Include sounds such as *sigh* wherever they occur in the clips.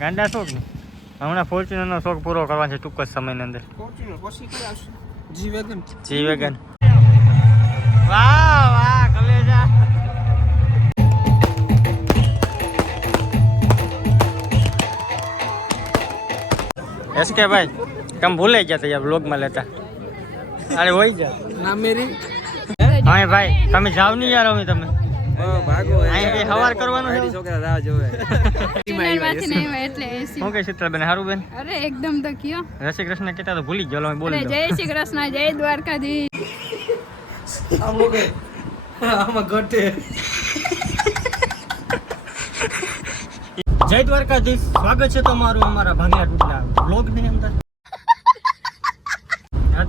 ગાંડા શોખ ને? હમણાં ફોર્ચ્યુનરનો શોખ પૂરો કરવાનો છે ટૂંક જ સમયની અંદર. ફોર્ચ્યુનર પછી કઈ આવશે? G wagon. G wagon. વાહ વાહ કલેજા. એસકે ભાઈ તમે ભૂલાઈ ગયા હતા બ્લોગમાં લેતા. અરે હોય જા. ના મેરી? હા ભાઈ તમે જાવ નહીં યાર અમે તમે. ભાગો. અહીં કઈ કરવાનું છે? છોકરા રાહ જોવે. ચેનલમાંથી નહીં હોય એટલે એસી. શું કે ચિત્રબેન હારું બેન? અરે એકદમ તો કયો. રસી કૃષ્ણ કહેતા તો ભૂલી ગયો બોલી જય શ્રી કૃષ્ણ જય દ્વારકાધીશ. આમાં ઘટે. જય દ્વારકાધીશ. સ્વાગત છે તમારું અમારા ભાગ્યા ટૂટના બ્લોગની અંદર.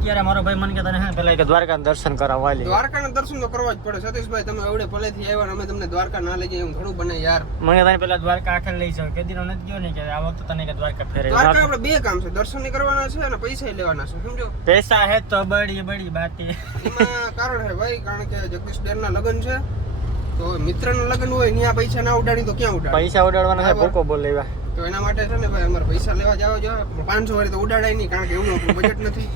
અત્યારે મારો ભાઈ મને કે તને હા પેલા કે દ્વારકા દર્શન કરાવવા લે દ્વારકાના દર્શન તો કરવા જ પડે સતીશભાઈ તમે અવડે પહેલેથી આવ્યા ને અમે તમને દ્વારકા ના લઈ જઈએ એમ ઘણું બને યાર. મને તને પેલા દ્વારકા આખે લઈ જાવ કે દીનો નથી ગયો ને કે આ વખતે તને કે દ્વારકા ફેરે દ્વારકા આપણે બે કામ છે દર્શન કરવાના છે અને પૈસા લેવાના છે સમજો? પૈસા હે તો બડી બડી બાતી એમાં કારણ છે ભાઈ કારણ કે જગદીશ ડેરના લગ્ન છે તો મિત્રના લગ્ન હોય ત્યાં પૈસા ના ઉડાડી તો ક્યાં ઉડાડી? પૈસા ઉડાડવાના છે ભૂકો બોલ લેવા તો એના માટે છે ને ભાઈ અમારે પૈસા લેવા જાવ જો પાંચસો વાળી તો ઉડાડાય નહીં કારણ કે એવું આપણું બજેટ નથી.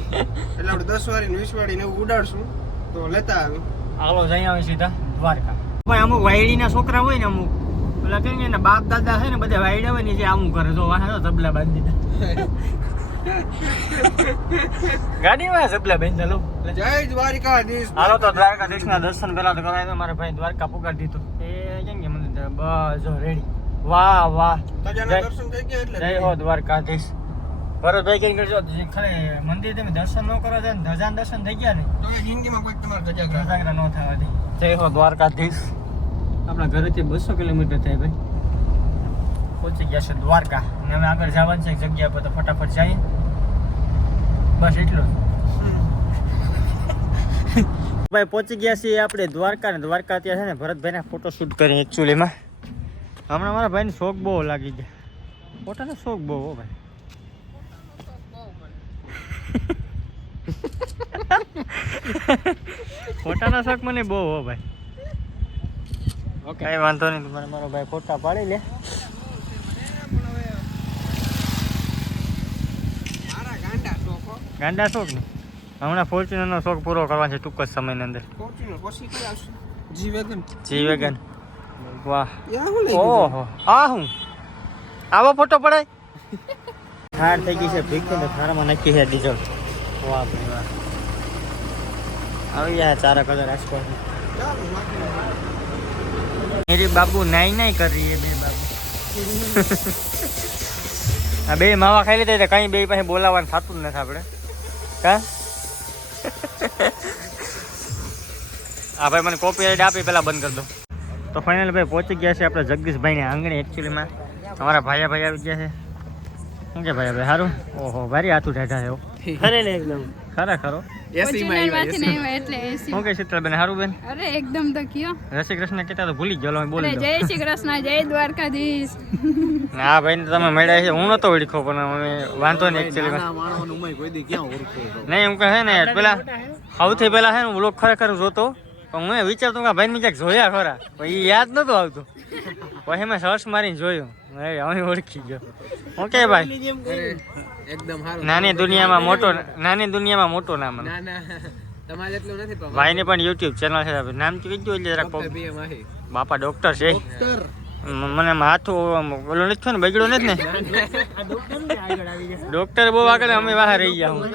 એટલે આપણે દસ વાળી ને વીસ વાળી ને એવું ઉડાડશું. તો લેતા આવી. હાલો જઈ આવે સીધા દ્વારકા. ભાઈ અમુક વાયડીના છોકરા હોય ને અમુક પેલા કઈ ને એના બાપ દાદા છે ને બધા વાયડા હોય ને જે આમ કરે તો વાહ તબલા બાંધી દે. ગાડીમાં તબલા બેન ચાલો જય દ્વારિકાધીશ. હાલો તો દ્વારકાધીશના દર્શન પેલા તો કરાય તો મારા ભાઈ દ્વારકા પુગાડી દીધું. એ કેમ કે મને બસ રેડી વાહ વાહ. જય- હો દ્વારકાધીશ. ભરતભાઈ કઈ કરજો ખરે મંદિર તમે દર્શન ન કરો ને ધજાન દર્શન થઈ ગયા ને? તો જિંદગીમાં કોઈ તમારે ન થવા દે જય હો દ્વારકાધીશ. આપણા ઘરેથી બસો કિલોમીટર થાય ભાઈ. પહોંચી ગયા છે દ્વારકા. ને અમે આગળ જવાનું છે એક જગ્યા પર તો ફટાફટ જઈએ. બસ એટલું *laughs* ભાઈ પહોંચી ગયા છીએ આપણે દ્વારકા ને દ્વારકા ત્યાં છે ને ભરતભાઈના ફોટો શૂટ કરી એકચ્યુઅલીમાં હમણાં મારા ભાઈને શોખ બહુ લાગી ગયા પોતાનો શોખ બહુ હો ભાઈ. ફોટાનો શોખ મને બહુ હો ભાઈ. ઓકે વાંધો નહીં તમારે મારો ભાઈ ફોટા પાડી લે. ગાંડા શોખ ને હમણાં ફોર્ચ્યુનરનો શોખ પૂરો કરવાનો છે ટૂંક જ સમયની અંદર. ફોર્ચ્યુનર પછી જી વેગન. G wagon. વાહ. હું ઓહો આ હું આવો ફોટો પડાય. હાર થઈ ગઈ છે ભીખી ને થારામાં નક્કી છે ડીઝલ. વાહ ભાઈ વાહ. આવી ગયા ચારક હજાર રાજકોટ મેરી બાબુ નાઈ નાઈ કરી એ બે બાબુ. *laughs* આ બે માવા ખાઈ લીધા કઈ બે પાસે બોલાવવાનું થતું જ નથી આપણે. કા? *laughs* હા ભાઈ મને કોપી આપી પેલા બંધ કરી દો. તો ફાઇનલ ભાઈ પહોંચી ગયા છે આપણે જગદીશભાઈને આંગણે એકચ્યુઅલીમાં અમારા ભાઈયા ભાઈ આવી ગયા છે. શું કે ભાઈ ભાઈ સારું ઓહો ભારી હાથું ઢાઢા છે એવું ખરે ને ખરા ખરો? ચેનલમાંથી નહીં હોય એટલે એસી. શું કે ચિત્રબેન સારું બેન? અરે એકદમ તો કયો. કૃષ્ણ તો ભૂલી ગયો બોલી જય શ્રી કૃષ્ણ જય દ્વારકાધીશ. ના ભાઈ ને તમે મળ્યા છે હું નતો ઓળખો પણ અમે વાંધો નહીં એકચ્યુઅલી નહીં એમ કહે ને પેલા સૌથી પેલા છે ને હું લોક ખરેખર જોતો. પણ હું એ વિચારતો કે આ ક્યાંક જોયા ખરા. પણ એ યાદ નતો આવતું. પછી મેં સર્ચ મારીને જોયું. હવે ઓળખી ગયો. ઓકે ભાઈ એકદમ નાની દુનિયામાં મોટો નાની દુનિયામાં મોટો નામ ભાઈ ના પણ ભાઈને પણ યુટ્યુબ ચેનલ છે. નામ કીધું એટલે બાપા ડોક્ટર છે. ડોક્ટર મ- મને આમ હાથું આમ ઓલો નથી થયો ને બગડ્યો નથી ને? ડોક્ટર બહુ આગળ અમે વાહ રહી જાઉં હું.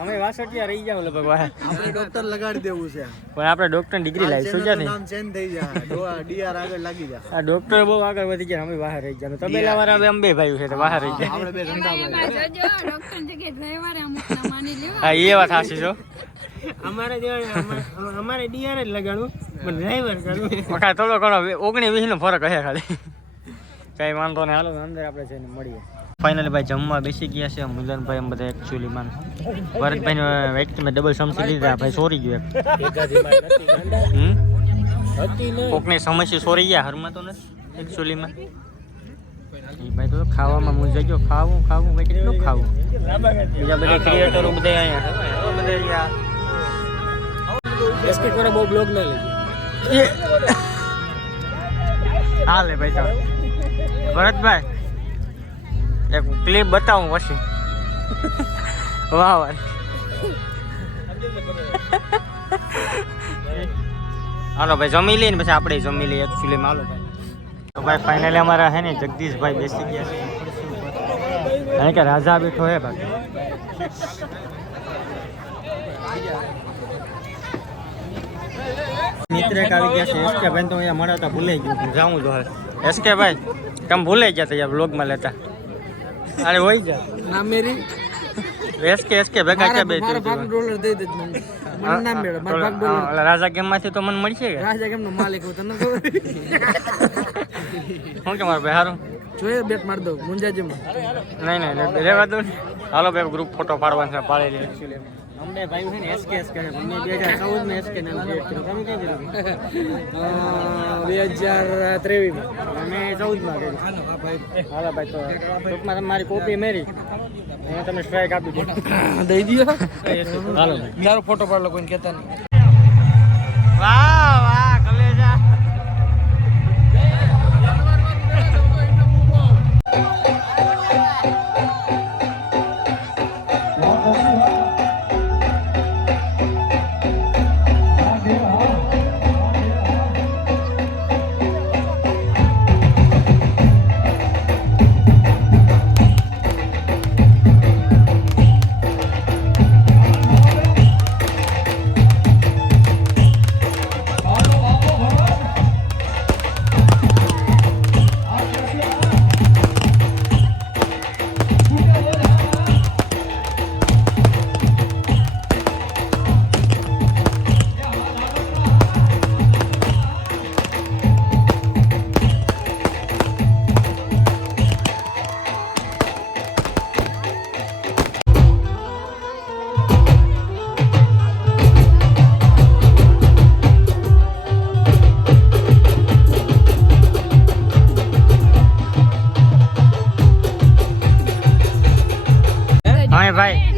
અમે વાસટિયા રહી ગયા લગભગ વાહ. આપણે ડોક્ટર લગાડી દેવું છે. પણ આપણે ડોક્ટર ડિગ્રી લાવી શું છે નામ ચેન્જ થઈ જાય ડીઆર આગળ લાગી જાય આ ડોક્ટર બહુ આગળ વધી ગયા અમે વાહ રહી ગયા. તબેલા વાળા અમે અંબે ભાઈ છે તો વાહ રહી જાય આપણે બે ધંધા ભાઈ જોજો ડોક્ટર જગ્યાએ ડ્રાઈવર અમુક ના માની લેવા. હા એ વાત હાસી છો અમારે અમારે ડીઆર જ લગાડવું. પણ ડ્રાઈવર થોડો ઘણો ઓગણી વીસ નો ફરક હશે ખાલી. કઈ વાંધો નહીં. હાલો અંદર આપણે જઈને મળીએ. ફાઇનલી ભાઈ જમવા બેસી ગયા છે. મિલનભાઈ એમ બધા એકચ્યુઅલી માન ભરતભાઈ મેં ડબલ સમસી લીધા. ભાઈ સોરી ગયો એક કોકની સમસ્યા સોરી ગયા? હરમાં તો નથી એકચ્યુઅલીમાં એ ભાઈ તો ખાવામાં મુંજાઈ ગયો ખાવું ખાવું ભાઈ કેટલું ખાવું. બીજા બધા ક્રિએટરો બધા અહીંયા. બધા બહુ બ્લોગ ના લેજો હાલે ભાઈ ચાલો ભરતભાઈ, એક ક્લિપ બતાવું પછી. વાહ વાહ. હાલો ભાઈ, જમી લઈએ ને પછી આપણે જમી લઈએ. એકચ્યુઅલી હાલો ભાઈ. તો ભાઈ ફાઇનલી અમારા હે ને જગદીશભાઈ બેસી ગયા છે. કે રાજા બેઠો હે બાકી. મિત્ર એક આવી ગયા છે એસકે ભાઈ તો અહીંયા મળ્યા હતા ભૂલાઈ ગયું જાઉં તો હવે. એસકે ભાઈ તમે ભૂલાઈ ગયા હતા યાર બ્લોગમાં લેતા. અરે હોય જા. ના મેરી. એસકે એસકે ભેગા ક્યાં બે મારા ભાગ ડોલર દઈ દેજ મને. મને ના મેળે મારા ભાગ ડોલર રાજા ગેમમાંથી તો મને મળશે કે? રાજા કેમનો માલિક હું તને ખબર? *laughs* શું કે મારા ભાઈ સારું જોઈએ બેટ માર દઉં મુંજાજીમાં નહીં નહીં રેવા દો ને. હાલો ભાઈ ગ્રુપ ફોટો પાડવાનો છે પાડી લે. એકચ્યુઅલી અમને ભાઈ છે ને એસકે એસકે અમને બે હજાર ચૌદમાં એસકે નામ ક્રિએટ કર્યું. તમે ક્યાં કર્યું? બે હજાર ત્રેવીસ અમે ચૌદમાં કર્યું. હાલો ભાઈ. તો ટૂંકમાં તમારી કોપી મેરી. એને તમે સ્ટ્રાઇક આપી દો દઈ દો હાલો ભાઈ. તારો ફોટો પાડલો કોઈને કહેતા નહીં. વાહ વાહ.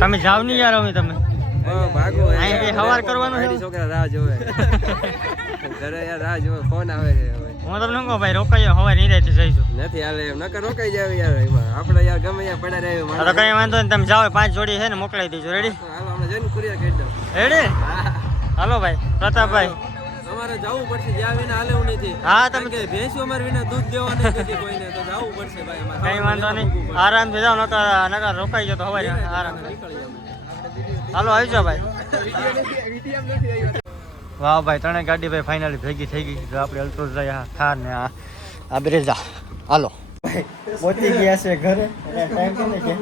તમે જાવ નહીં યાર અમે તમે. ભાગો અહીંયા સવાર કરવાનું છે છોકરા રાહ જોવે. *laughs* ઘરે યાર રાહ જોવે ફોન આવે છે હવે. હું તમને કહું ભાઈ રોકાઈ હવે નહીં રહેતી જઈશું. નથી હાલે એમ નકર રોકાઈ જાવ યાર એમાં. આપણે યાર ગમે યાર પડ્યા રહે તો કઈ વાંધો નહીં તમે જાઓ પાંચ જોડી છે ને મોકલાવી દેજો રેડી હાલો અમે જઈને કુરિયર કરી દઉં. રેડી હાલો ભાઈ પ્રતાપભાઈ. અમારે જવું પડશે જ્યાં વિના હાલેવું નથી. હા તમે કે ભેંસો અમારે વિના દૂધ દેવા નથી કોઈને તો જવું પડશે ભાઈ અમારે. કઈ વાંધો નહીં. આરામથી જાઓ નકર નકર રોકાઈ જાઓ તો હવે આરામથી હાલો આવી જાઓ ભાઈ. વાહ ભાઈ ત્રણેય ગાડી ભાઈ ફાઇનલી ભેગી થઈ ગઈ જો આપણે અલ્ટ્રોઝ જાય થાર ને આ આ બ્રેઝા હાલો. પહોંચી ગયા છે ઘરે. ટાઈમ તો નહીં કે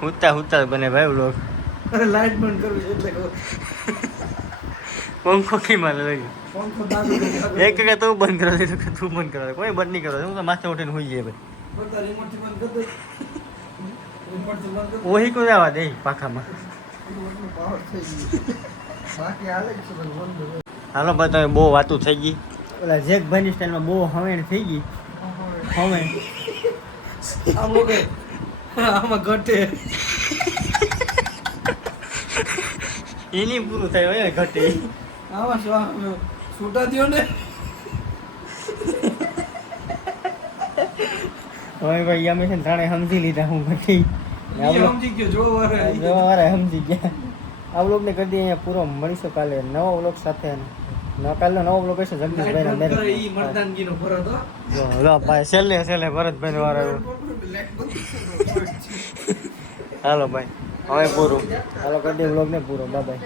હુતા હુતા બને ભાઈ વ્લોગ અરે લાઈટ બંધ કરવી છે એટલે. પંખો કેમાં લઈ પંખો એક કે તું બંધ કરો દીધું કે તું બંધ કરો કોઈ બંધ નહીં કરો હું તો માથે ઉઠીને હોઈ જાય ભાઈ. ઓહી કોઈ આવા દે પાખામાં. હાલે ભાઈ તમે બહુ વાતું થઈ ગઈ. ઓલા જેક ભાઈની સ્ટાઈલમાં બહુ હવેણ થઈ ગઈ. હવેણ. આમ ઘટે. એની પૂરું થાય હોય ઘટે. આમાં શું છૂટા થયો ને? હવે ભાઈ અમે છે જાણે સમજી લીધા હું ઘટી. ને સમજી ગયો જો વારે જો વારે સમજી ગયા. આ બ્લોગને કરી દઈએ અહીંયા પૂરો મળીશું કાલે નવા બ્લોગ સાથે. ન કાલનો નવો બ્લોગ હશે જગદીશભાઈના લાઈટ બંધ મેરેજ મર્દાનગીનો ફરક હો. જો લો ભાઈ છેલ્લે છેલ્લે ભરતભાઈ વારો આવ્યો. હાલો ભાઈ હવે પૂરું. હાલો કરી દે બ્લોગ ને પૂરો. બાય